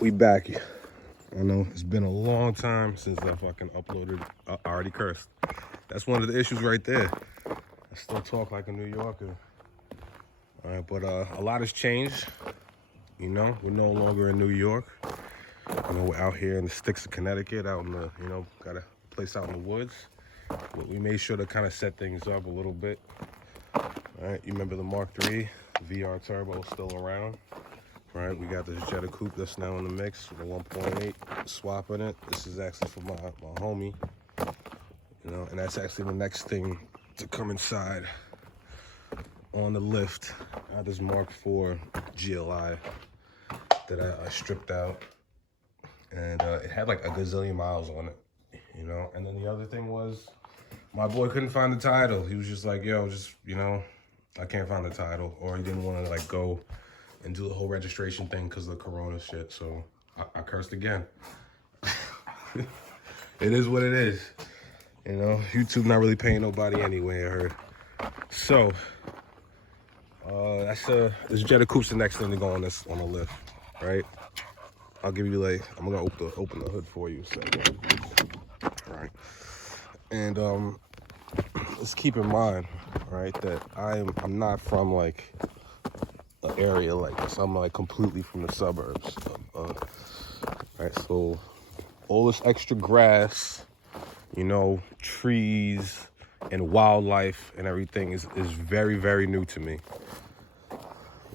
we back. I know it's been a long time since I fucking uploaded. I already cursed. That's one of the issues right there. I still talk like a New Yorker. All right, but a lot has changed. You know, we're no longer in New York. You know, we're out here in the sticks of Connecticut, out in the, got a place out in the woods. But we made sure to kind of set things up a little bit. All right, you remember the Mark III VR Turbo still around. Right, we got this Jetta Coupe that's now in the mix with a 1.8 swap in it. This is actually for my homie, you know, and that's actually the next thing to come inside on the lift. I had this Mark IV GLI that I stripped out, and it had like a gazillion miles on it, you know. And then the other thing was, my boy couldn't find the title. He was just like, yo, I can't find the title, or he didn't want to like go and do the whole registration thing because of the corona shit. So I cursed again. It is what it is. You know, YouTube not really paying nobody anyway, I heard. So this Jetta Coupe's the next thing to go on the lift, right? I'll give you like, I'm gonna open the hood for you a second. All right. And let's keep in mind, right, that I'm not from like an area like this. I'm like completely from the suburbs. Right, so all this extra grass, you know, trees and wildlife and everything is very, very new to me.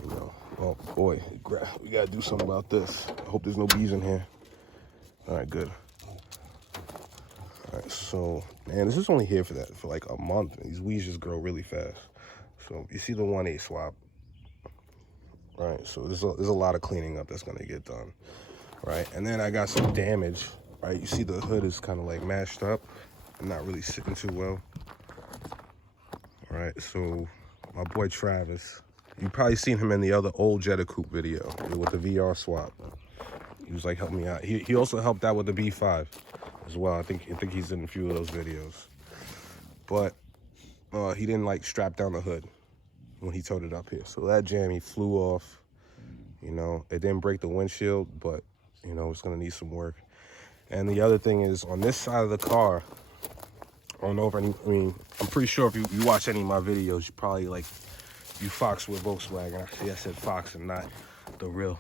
You know, oh boy, we gotta do something about this. I hope there's no bees in here. All right, good. All right, so man, this is only here for like a month. These weeds just grow really fast. So you see the 1.8 swap. Right, so there's a lot of cleaning up that's gonna get done, right? And then I got some damage, right? You see the hood is kind of like mashed up and not really sitting too well. All right, so my boy Travis, you probably seen him in the other old Jetta Coupe video with the VR swap. He was like helping me out. He also helped out with the B5 as well. I think he's in a few of those videos, but he didn't like strap down the hood when he towed it up here. So that jammy flew off, you know. It didn't break the windshield, but, you know, it's gonna need some work. And the other thing is, on this side of the car, I don't know if I'm pretty sure if you watch any of my videos, you probably like, you fox with Volkswagen. Actually, I said fox and not the real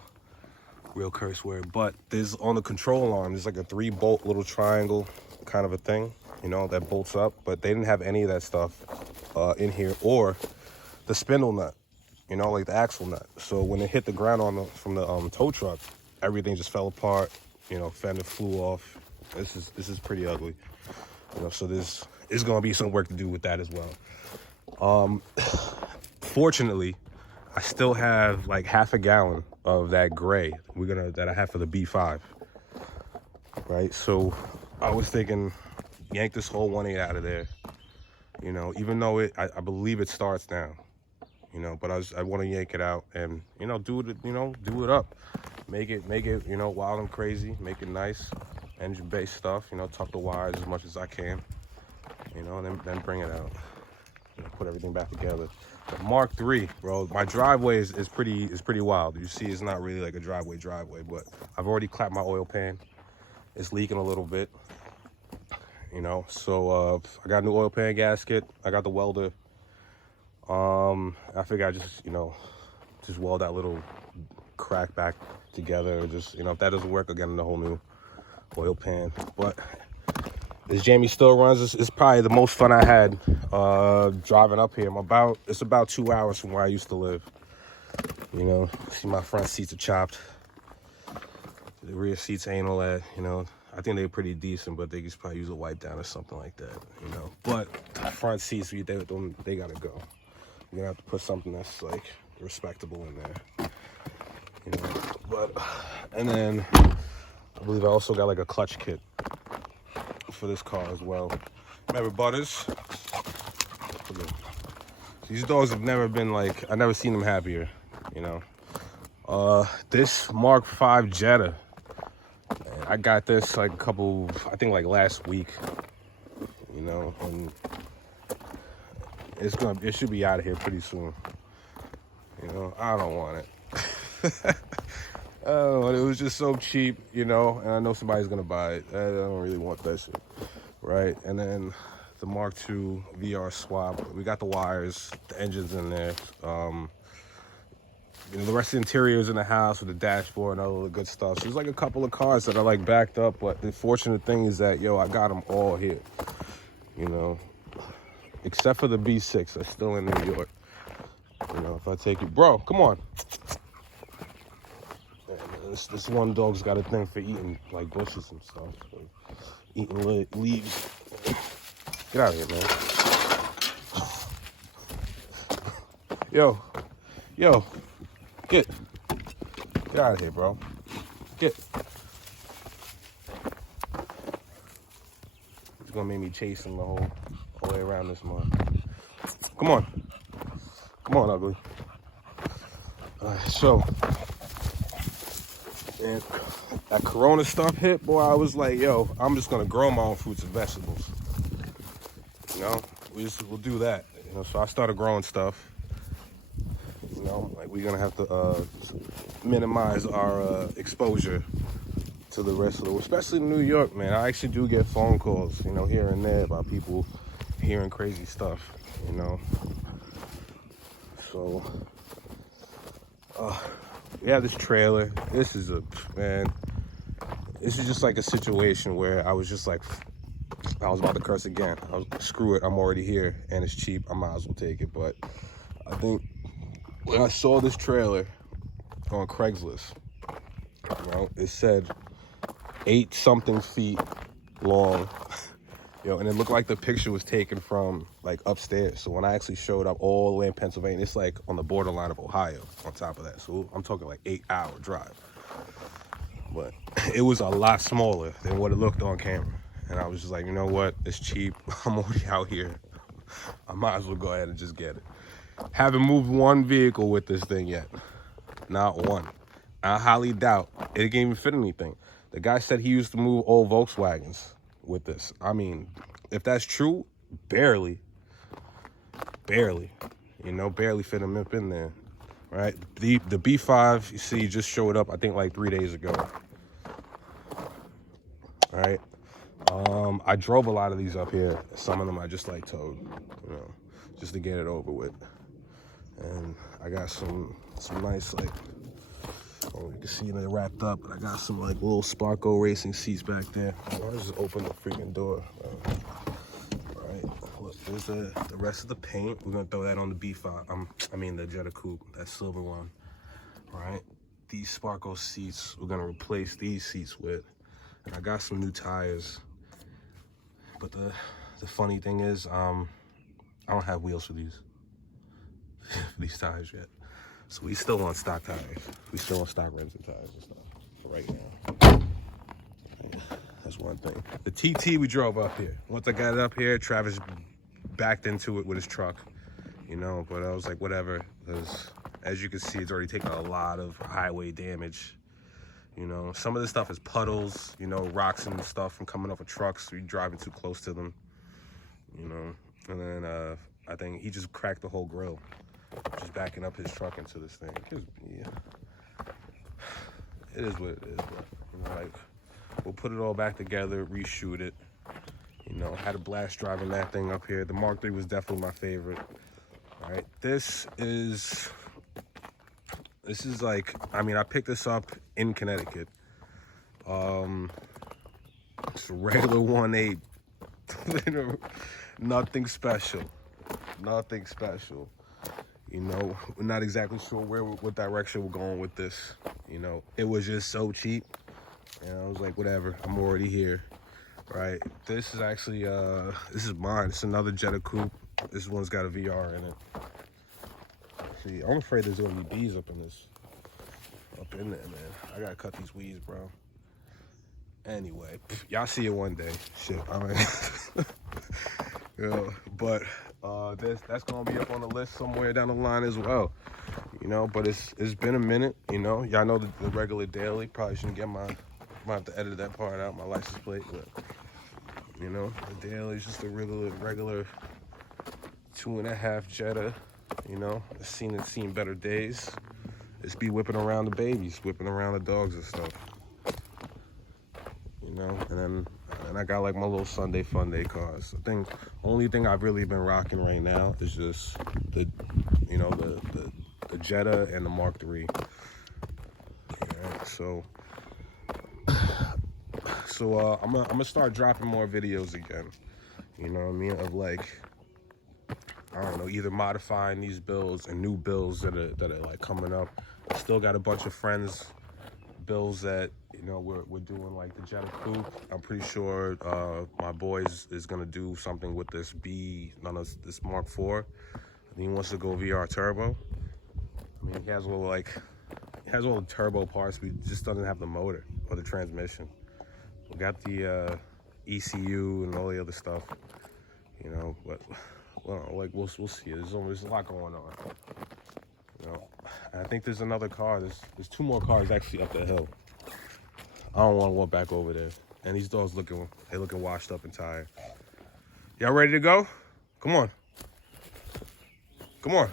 curse word. But there's, on the control arm, there's like a 3-bolt little triangle kind of a thing, you know, that bolts up. But they didn't have any of that stuff in here, or the spindle nut, you know, like the axle nut. So when it hit the ground from the tow truck, everything just fell apart. You know, fender flew off. This is pretty ugly. You know, so there's gonna be some work to do with that as well. Fortunately, I still have like half a gallon of that gray that I have for the B5. Right, so I was thinking, yank this whole 1.8 out of there. You know, even though I believe it starts now. You know, but I want to yank it out and, you know, do it up, make it, you know, wild and crazy, make it nice, engine-based stuff, you know, tuck the wires as much as I can, you know, and then bring it out, you know, put everything back together. The Mark III, bro, my driveway is pretty wild. You see, it's not really like a driveway, but I've already clapped my oil pan. It's leaking a little bit, you know, so I got a new oil pan gasket. I got the welder. I figured I just weld that little crack back together. Just, you know, if that doesn't work, I'll get in a whole new oil pan. But this jammy still runs. It's probably the most fun I had driving up here. It's about 2 hours from where I used to live. You know, see, my front seats are chopped. The rear seats ain't all that, you know. I think they're pretty decent, but they could probably use a wipe down or something like that, you know. But the front seats, they gotta go. You're gonna have to put something that's like respectable in there, you know. But, and then I believe I also got like a clutch kit for this car as well. Remember Butters? These dogs have never been like, I've never seen them happier, you know. This Mark V Jetta, I got this like I think like last week, you know, and it should be out of here pretty soon. You know, I don't want it. Oh, it was just so cheap, you know, and I know somebody's gonna buy it. I don't really want that shit, right? And then the Mark II VR swap. We got the wires, the engine's in there. You know, the rest of the interior is in the house with the dashboard and all the good stuff. So there's like a couple of cars that are like backed up, but the fortunate thing is that, yo, I got them all here, you know, except for the B6 that's still in New York. You know, if I take it, bro, come on. This one dog's got a thing for eating like bushes and stuff, like eating leaves. Get out of here, man. Yo, get out of here, bro. Get. It's gonna make me chase him the whole way around this month. Come on, ugly. All right, so. And that Corona stuff hit, boy, I was like, yo, I'm just gonna grow my own fruits and vegetables. You know, we'll do that. You know, so I started growing stuff. You know, like we're gonna have to minimize our exposure to the rest of the world, especially in New York, man. I actually do get phone calls, you know, here and there about people hearing crazy stuff, you know. So, yeah, this trailer, this is just like a situation where I was just like, I was about to curse again. I was, screw it, I'm already here and it's cheap, I might as well take it. But I think when I saw this trailer on Craigslist, you know, it said 8-something feet long, you know, and it looked like the picture was taken from like upstairs. So when I actually showed up all the way in Pennsylvania, it's like on the borderline of Ohio on top of that. So I'm talking like 8-hour drive. But it was a lot smaller than what it looked on camera. And I was just like, you know what? It's cheap. I'm already out here. I might as well go ahead and just get it. Haven't moved one vehicle with this thing yet. Not one. I highly doubt it didn't even fit anything. The guy said he used to move old Volkswagens with this. I mean, if that's true, barely. You know, barely fit him up in there. Right? The B5, you see, just showed up, I think, like 3 days ago. All right. I drove a lot of these up here. Some of them I just like towed, you know, just to get it over with. And I got some nice, like, oh, you can see they're wrapped up, but I got some like little Sparco racing seats back there. I'll just open the freaking door. All right. Look, there's the rest of the paint. We're gonna throw that on the B5. I mean the Jetta Coupe, that silver one. All right. These Sparco seats, we're gonna replace these seats with. And I got some new tires. But the funny thing is, I don't have wheels for these tires yet. So we still want stock tires. We still want stock rims and tires and stuff for right now. Yeah, that's one thing. The TT we drove up here. Once I got it up here, Travis backed into it with his truck, you know, but I was like, whatever, because as you can see, it's already taken a lot of highway damage. You know, some of this stuff is puddles, you know, rocks and stuff from coming off of trucks. So you're driving too close to them, you know. And then I think he just cracked the whole grill, just backing up his truck into this thing. Yeah, it is what it is, but, you know, like, we'll put it all back together, reshoot it. You know, had a blast driving that thing up here. The Mark III was definitely my favorite. All right, this is like, I mean, I picked this up in Connecticut. It's a regular 1.8. Nothing special. You know, we're not exactly sure what direction we're going with this. You know, it was just so cheap. And I was like, whatever, I'm already here. Right? This is actually, this is mine. It's another Jetta Coupe. This one's got a VR in it. See, I'm afraid there's gonna be bees up in there, man. I gotta cut these weeds, bro. Anyway, y'all see it one day. Shit, I mean, yeah, but that's gonna be up on the list somewhere down the line as well. You know, but it's been a minute. You know, y'all know the regular daily. Probably shouldn't get might have to edit that part out, my license plate. But you know, the daily is just a regular 2.5 Jetta. You know, I've seen better days. just be whipping around the babies, whipping around the dogs and stuff. You know, and I got like my little Sunday fun day cars. I think only thing I've really been rocking right now is just the, you know, the Jetta and the Mark III. Right, so I'm gonna start dropping more videos again. You know what I mean? Of like, I don't know, either modifying these builds and new builds that are like coming up. I still got a bunch of friends builds that, you know, we're doing, like the Jetta Coupe. I'm pretty sure my boys is gonna do something with this this Mark IV. I think he wants to go VR turbo. I mean, he has all the turbo parts, but he just doesn't have the motor or the transmission. We got the ECU and all the other stuff, you know, but well, like we'll see. There's a lot going on. You know, I think there's another car. There's 2 more cars actually up the hill. I don't want to walk back over there. And these dogs looking washed up and tired. Y'all ready to go? Come on. Come on.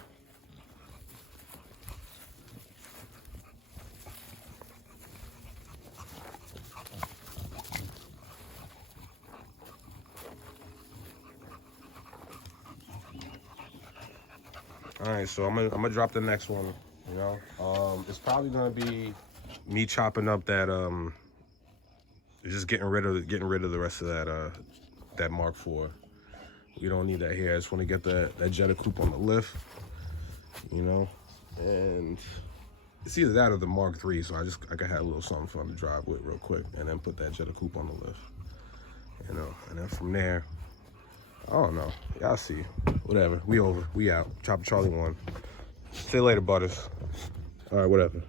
All right, so I'm gonna drop the next one. You know, it's probably gonna be me chopping up that just getting rid of the rest of that Mark IV. We don't need that here. I just want to get that Jetta Coupe on the lift. You know, and it's either that or the Mark III. So I could have a little something fun to drive with real quick, and then put that Jetta Coupe on the lift. You know, and then from there, I don't know. Y'all see. Whatever. We over. We out. Chopper Charlie 1. See you later, Butters. All right, whatever.